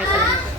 malaki pala nito.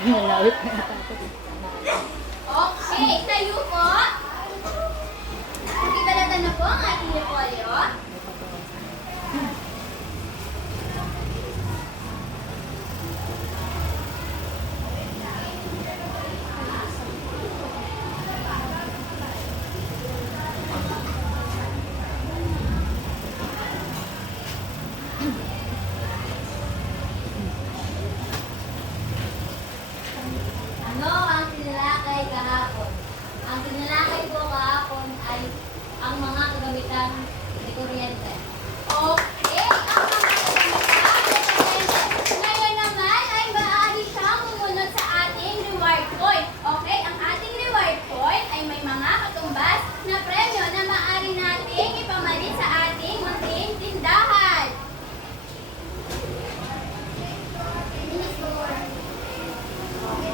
Nalawit na ata ito. Okay, tayo po. Ibalatan na po ang ating repolyo. Ano ang tinalakay kahapon? Ang tinalakay po kahapon ay ang mga kagamitan ni kuryente. Okay, ang mga kagamitan ni kuryente. Ngayon naman ay maaari siyang sumunod sa ating reward point. Okay, ang ating reward point ay may mga katumbas na premyo na maaari nating ipamalit sa ating munting tindahan.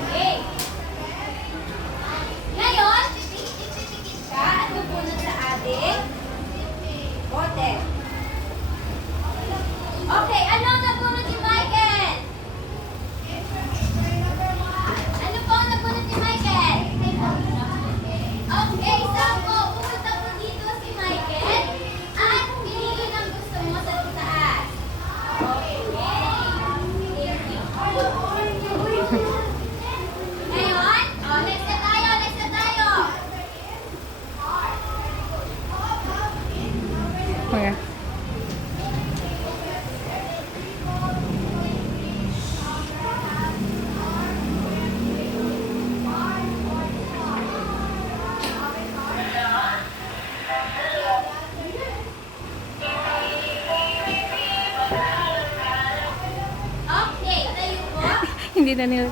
Okay. Ngayon, pipikit siya at pupunod sa ating bote. Okay, ano ang nabunod ni Michael? Ano po ang nabunod ni Michael? Okay, sampo. Pumunta po dito si Michael at piliin ang gusto mo sa taas. Okay. Ngayon, next na tayo, next na tayo. Okay. Okay, tayo po. Hindi na nila.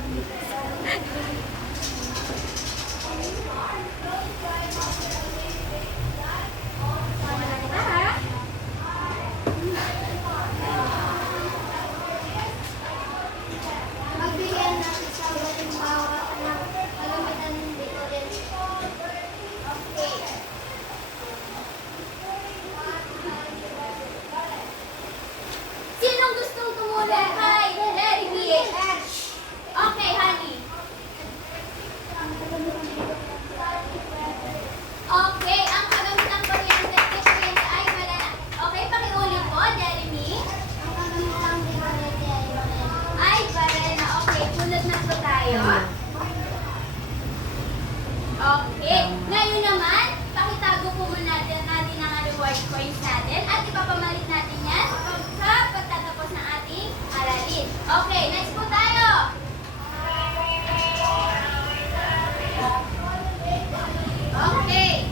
Magbigyan natin sa ating bawat ng kagamitan dito din. Okay. Sinong gustong tumulong kay Larry B? Okay, honey. Okay, ang kagamitan kuryente ay wala. Okay, pakiulit po, Jeremy. Ang kagamitan kuryente ay wala. Ay, wala na. Okay, sunod na po tayo. Okay, ngayon naman, pakitago po muna natin ang reward coins natin at ipapamalit natin yan sa pagtatapos ng ating aralin. Okay, next po tayo. Okay.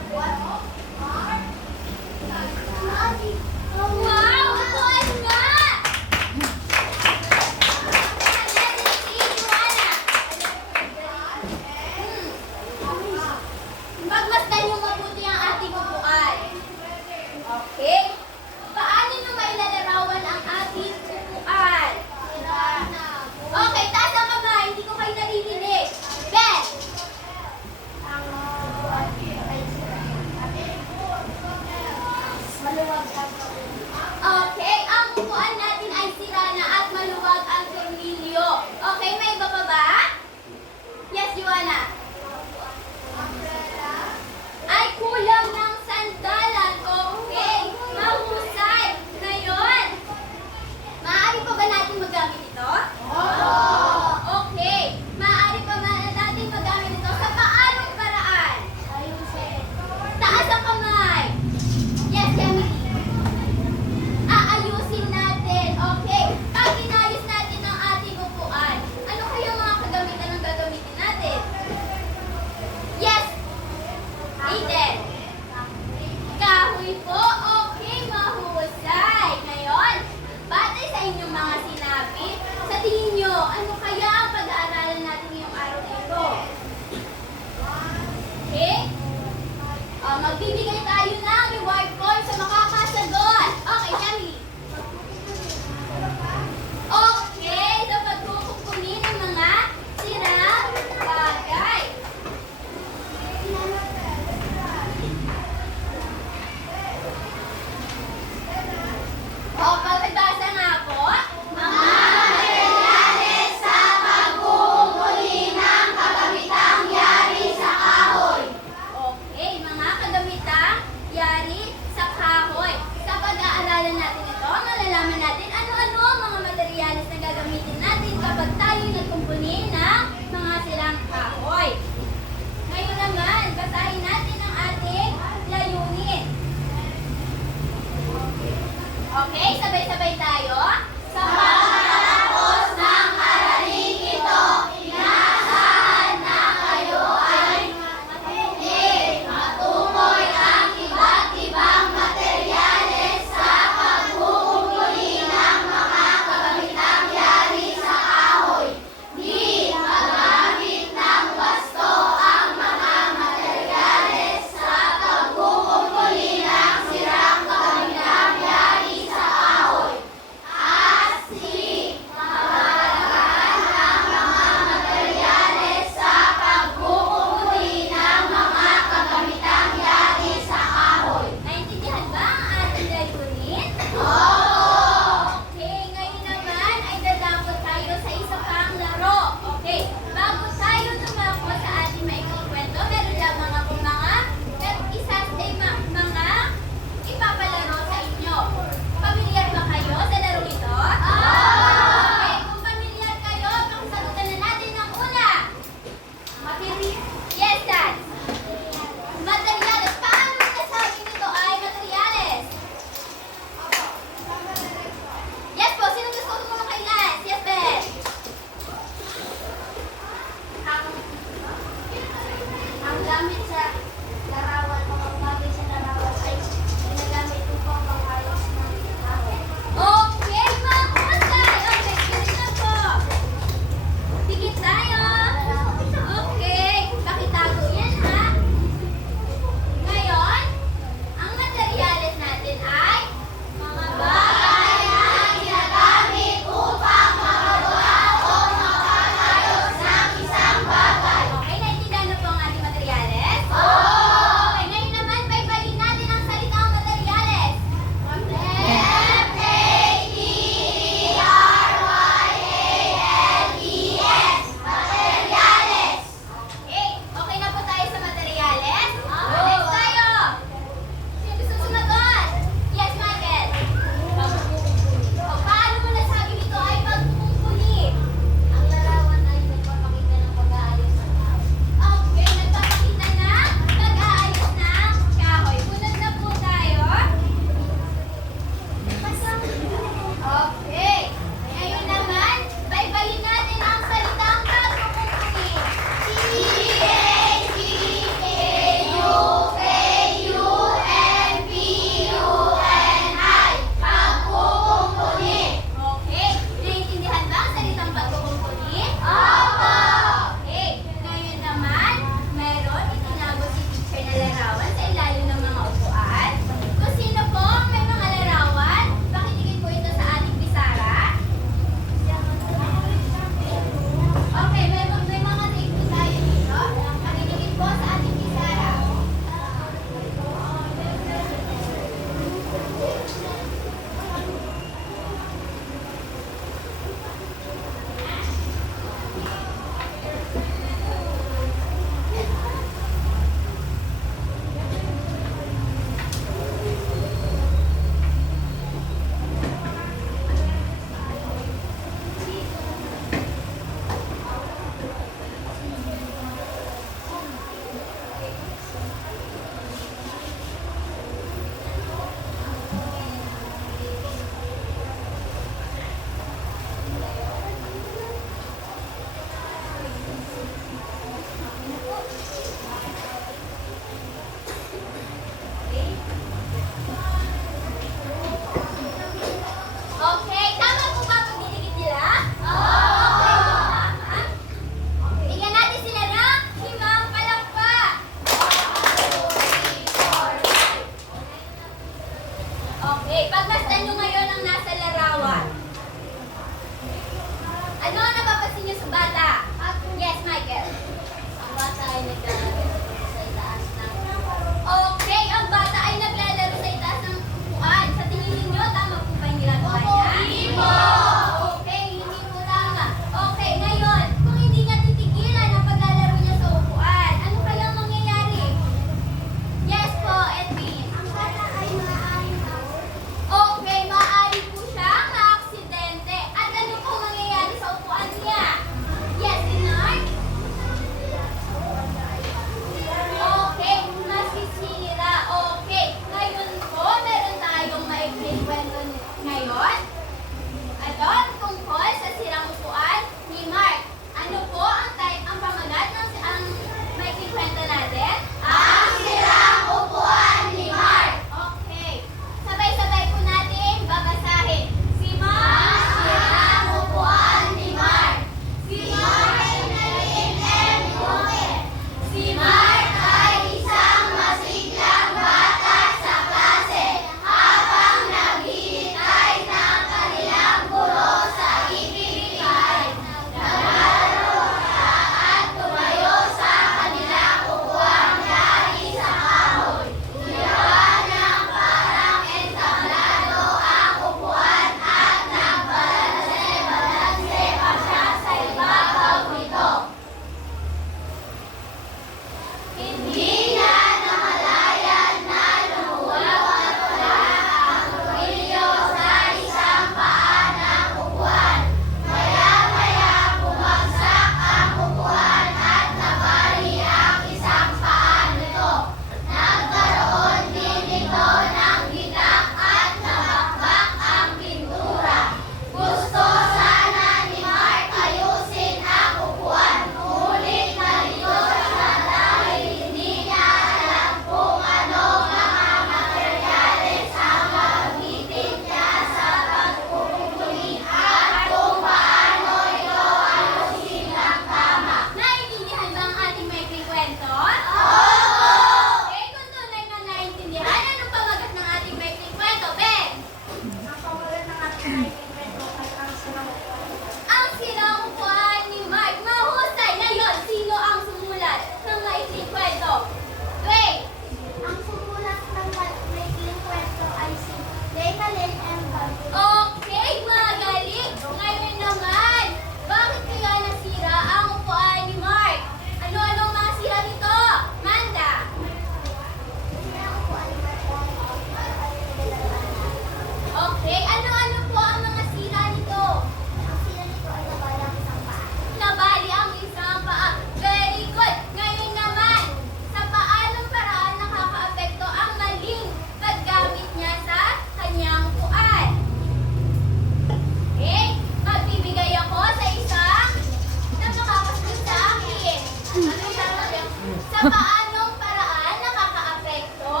paanong paraan nakakaapekto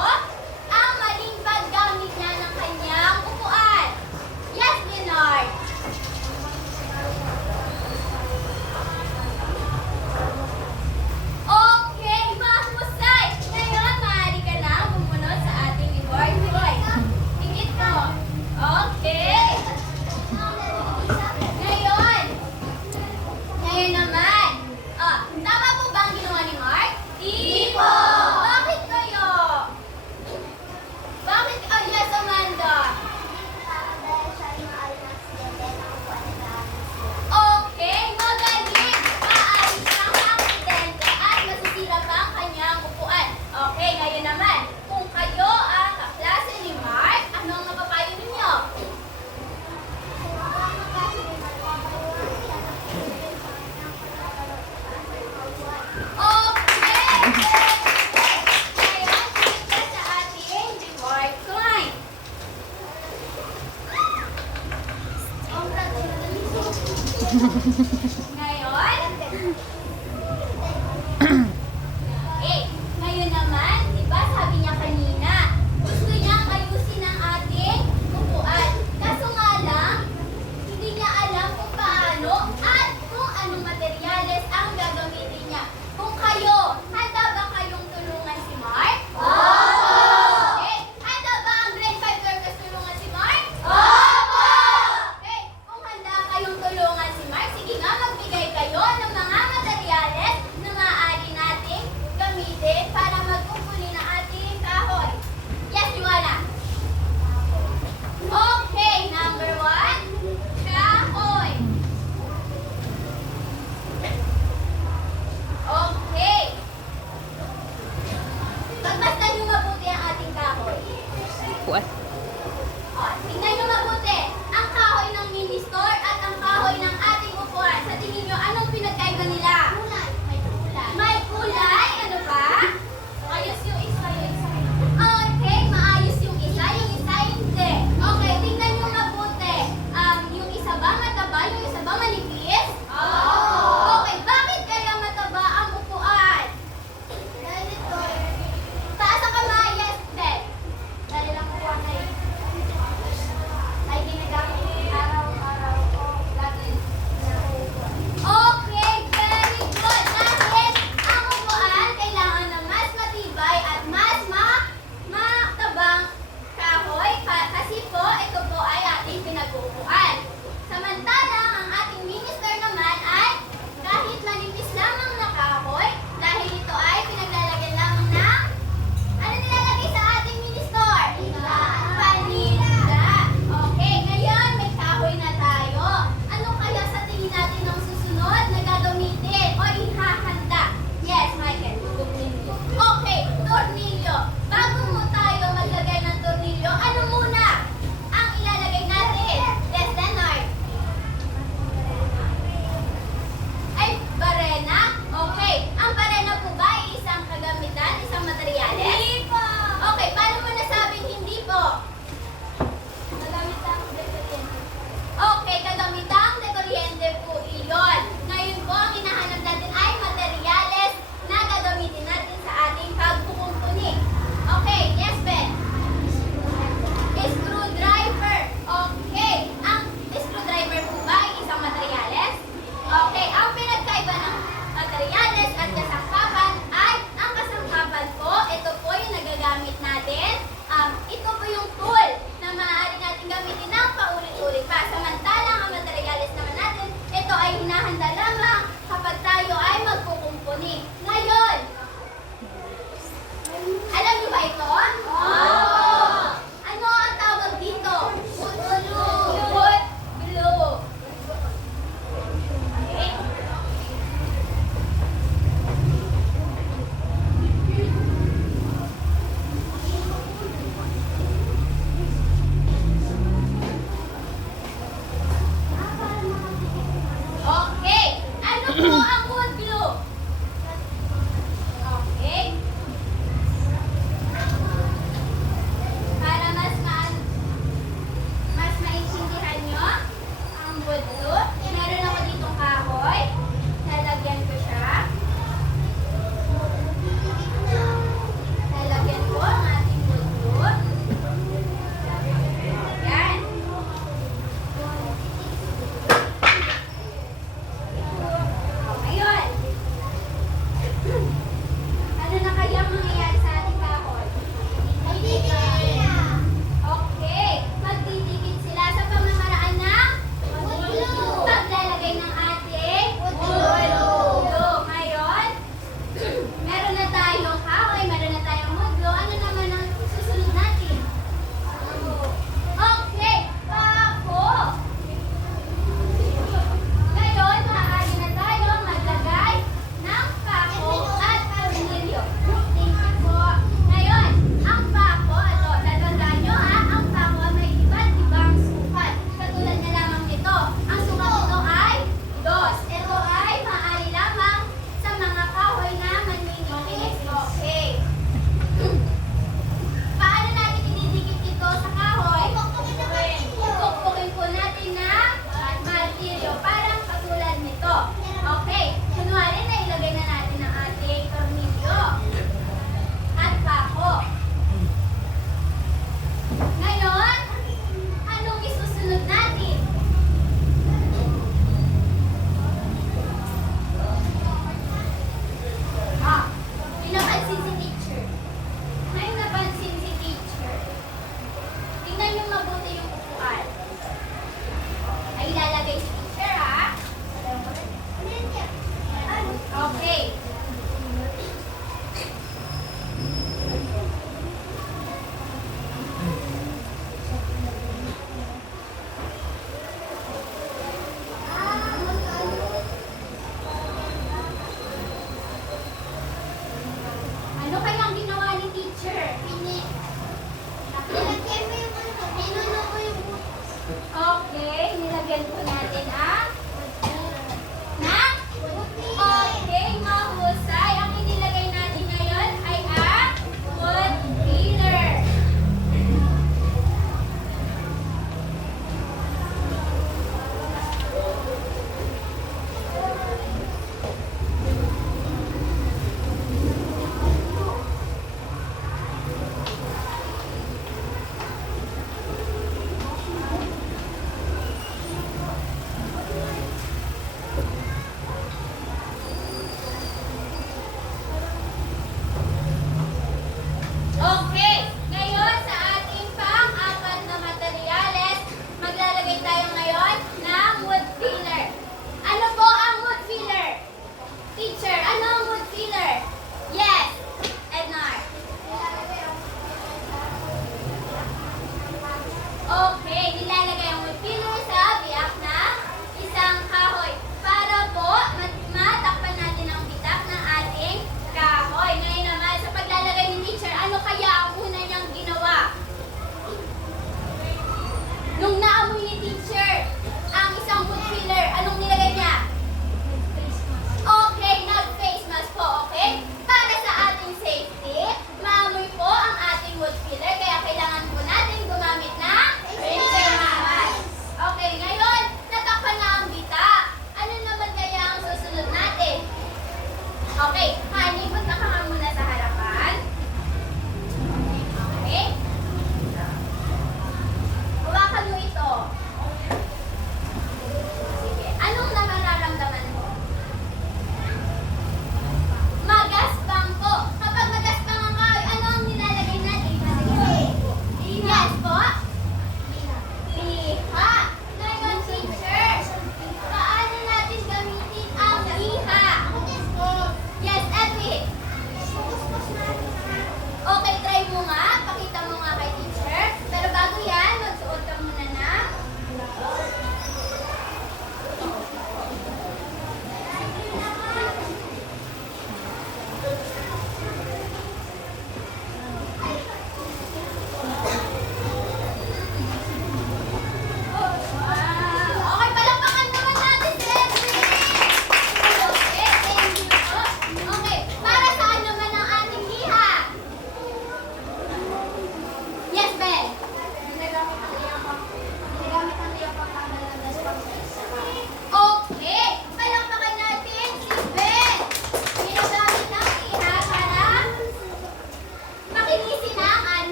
ang maling paggamit niya ng kanyang upuan? Yes, Leonard. Okay, mahusay. Ngayon, maaari ka na bumunod sa ating reward boy. Tingit mo. Okay. Ngayon naman. Tama po ba ang ginawa ni Mark? Di po.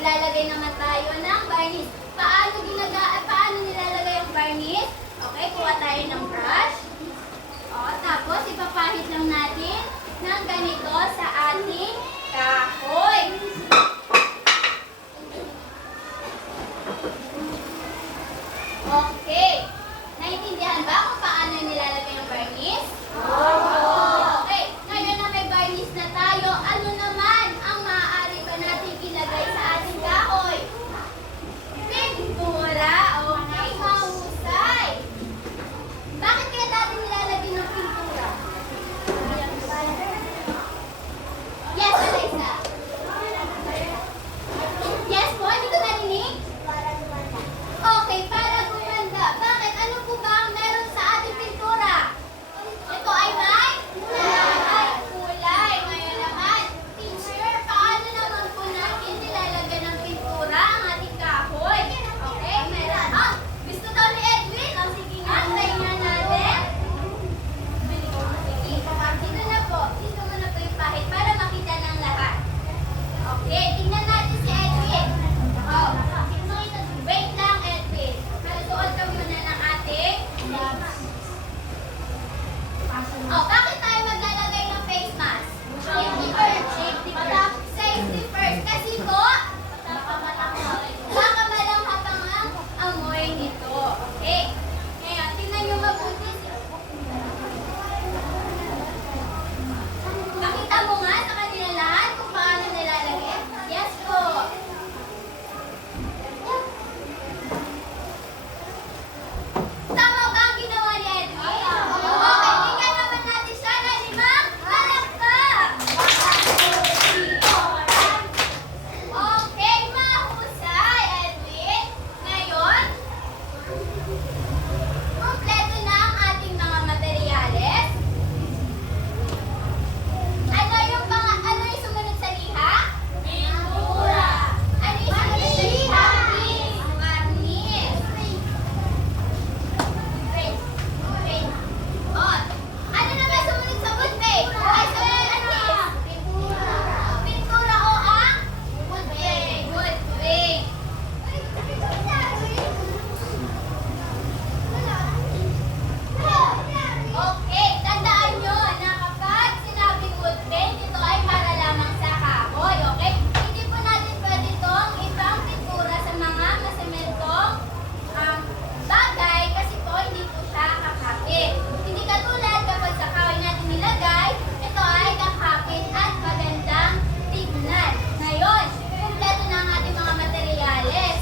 maglalagay naman tayo ng varnish. Paano nilalagay ang varnish? Okay, kuha tayo ng brush. O, tapos ipapahid lang natin ng ganito sa ating kahoy. Okay. Naintindihan ba kung paano nilalagay ang varnish? Okay. Ngayon na may varnish na tayo, ano naman ang maaari ba natin ilagay sa ating kahoy? Pintura. Okay, mahusay. Bakit kaya natin nilalagay ng pintura? Yes, Eliza. Yes po, hindi ko narinig. Okay, para gumanda. Bakit? Ano po ba ang meron sa ating pintura? Ito ay may kulay. Ngayon naman, teacher, paano naman po natin nilalagyan ng pintura ang ating kahoy? Okay, meron. Gusto daw ni Edwin? O sige nga, try nga natin. Sige, dito na po. Dito mo na po yung pahit para makita ng lahat. Okay, tingnan natin si Edwin. Oh, wait lang, Edwin. Magsuot ka muna ng ating bakit tayo maglalagay ng face mask? Safety first. Safety first. Kasi po, baka malanghap ang amoy nito. Okay? Ngayon, tingnan nyo mabuti. Pakita mo nga sa kanila lahat kung paano nilalagay. Yes po. Tama ba ang ginawa ni Edwin? Okay, tingnan naman natin siya na limang palakpak. Okay, mahusay, Edwin. Ngayon, kompleto na ang ating mga materyales. Ano yung sumunod sa liha? Pintura. Ano yung sumunod sa liha? Varnish. Ano naman sumunod sa wood paint? Ay, pintura o ang wood paint. Wood paint. Okay, tandaan nyo na kapag sinabing wood paint, ito ay para lamang sa kahoy, okay? Hindi po natin pwede itong ibang pintura sa mga masementong bagay kasi po hindi po siya kakapit. Hindi katulad kapag sa kahoy natin nilagay, ito ay kakapit at magandang tignan. Ngayon, kumpleto na ang ating mga materyales.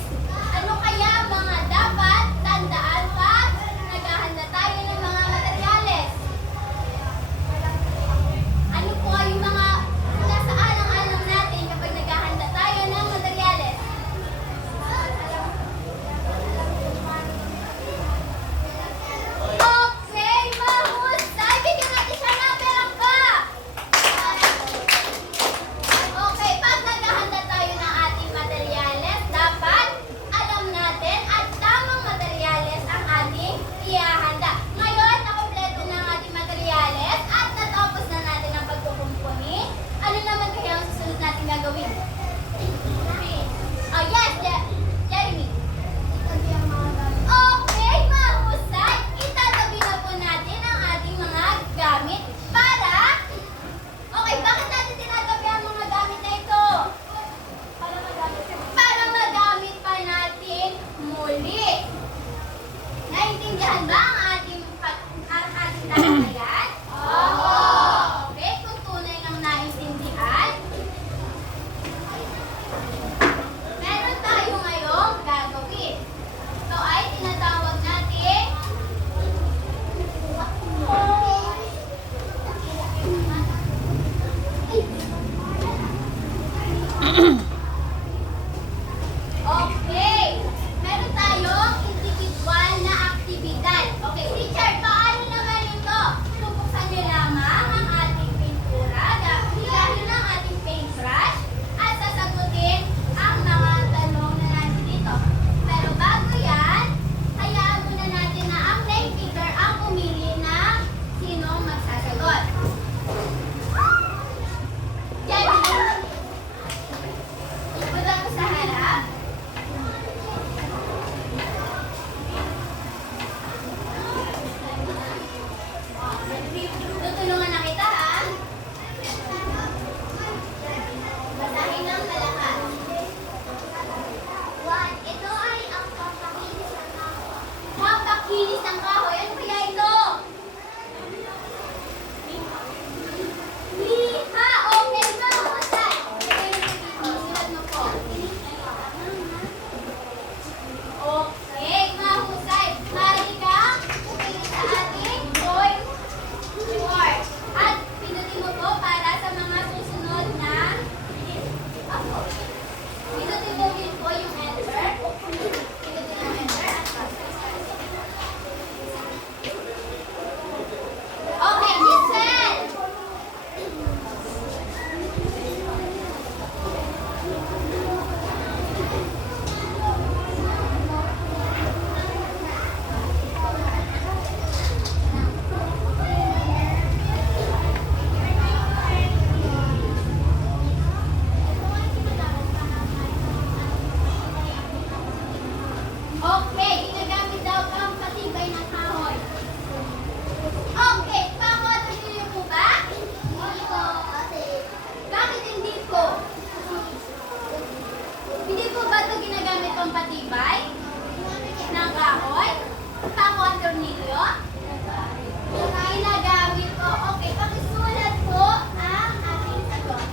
Ano kaya ang mga dapat tandaan pag naghahanda tayo ng mga materyales? Ano po ay yung mga nasa alang-alang natin kapag naghahanda tayo ng materyales? Okay, mahusay. Bigyan natin siya ng palakpak. Okay, pag naghahanda tayo ng ating materyales, dapat alam natin at tamang materyales ang ating ihahanda. Ngayon, nakompleto na ang ating materyales at natapos na natin ang pagkukumpuni. Ano naman kaya ang susunod natin gagawin? Oh, yes, Jeremy. Okay, mahusay. Itatabi na po natin ang ating mga gamit para... Okay, bakit natin tinatabi ang mga gamit na ito? Para magamit pa natin muli. Naintindihan ba ang ating talakayan? Okay, kung tunay ng naintindihan. Meron tayo ngayong gagawin. Ito ay tinatawag natin okay. Meron tayong individual na aktibidad. Okay, teacher, paano naman ito? Tubuksan niyo lamang ang ating pintura, hilahin ang ating paintbrush, at sasagutin ang mga tanong na nandito dito. Pero bago yan, hayaan muna natin na ang play picker ang pumili ng sinong magsasagot. Jeremy. ng malakas. One, ito ay ang pampakinis ng kahoy. Pampakinis ng kahoy? Ano kaya ito? Liha! Okay ba? Matay. Silat mo po. Okay, mahusay. Mari kang pumili sa ating boy reward. At pinutin mo po para sa mga susunod na ako. Pinutin mo din po yung enter. Pinutin yung enter at okay, listen! Okay, ginagamit daw ang patibay ng kahoy. Okay, pamoto niyo po ba? Hindi po, kasi... Bakit hindi po? Hindi po ba ito ginagamit pang patibay? Ng kahoy? Pamoto niyo? Ginagamit po. Okay, pakisulat po ang ating sagot.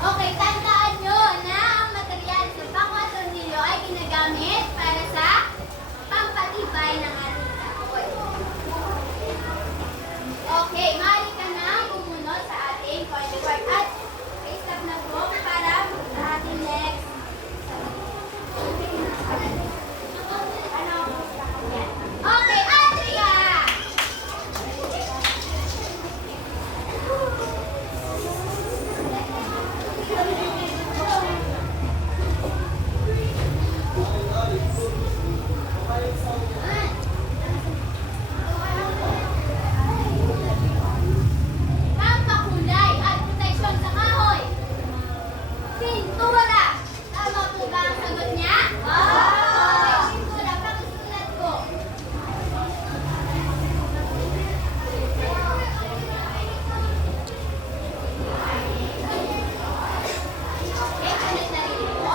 Okay, tandaan nyo na ang material sa pang-tornilyo ay ginagamit para sa pampatibay ng ating kahoy. Okay, maaari ka na bumunot sa ating coin reward. At stop na po para sa ating next. Okay, Andrea! Pampakulay at proteksyon sa kahoy. Pintura. Tama po ba ang sagot niya? Okay, pintura. Pakisulat po. Okay, ulit na rin po.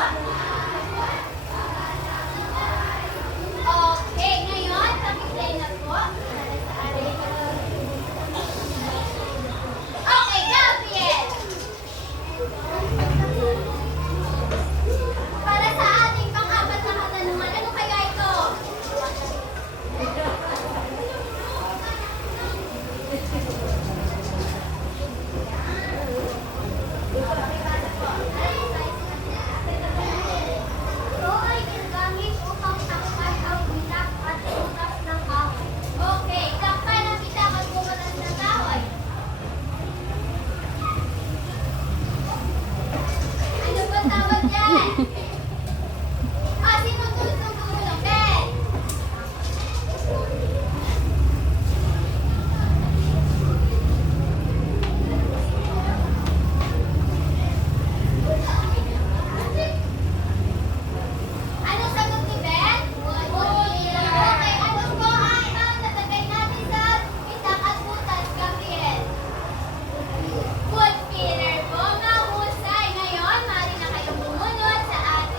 Okay, ngayon, pakiplay na po. Okay, Gabriel! Para sa ating pang-apat na katanungan, ano kaya ito? Ito ay ginagamit upang takpan ang bitak at butas ng kahoy. Okay, takpan ang bitak at butas ng kahoy. Ano ba tawag dyan? Sino tutulong? Ben! Ano sagot ni Ben? Okay, ano po ang tatagay natin sa bitak at butas, Gabriel? Food filler po, mahusay. Ngayon, maaari na kayong bumunot sa ating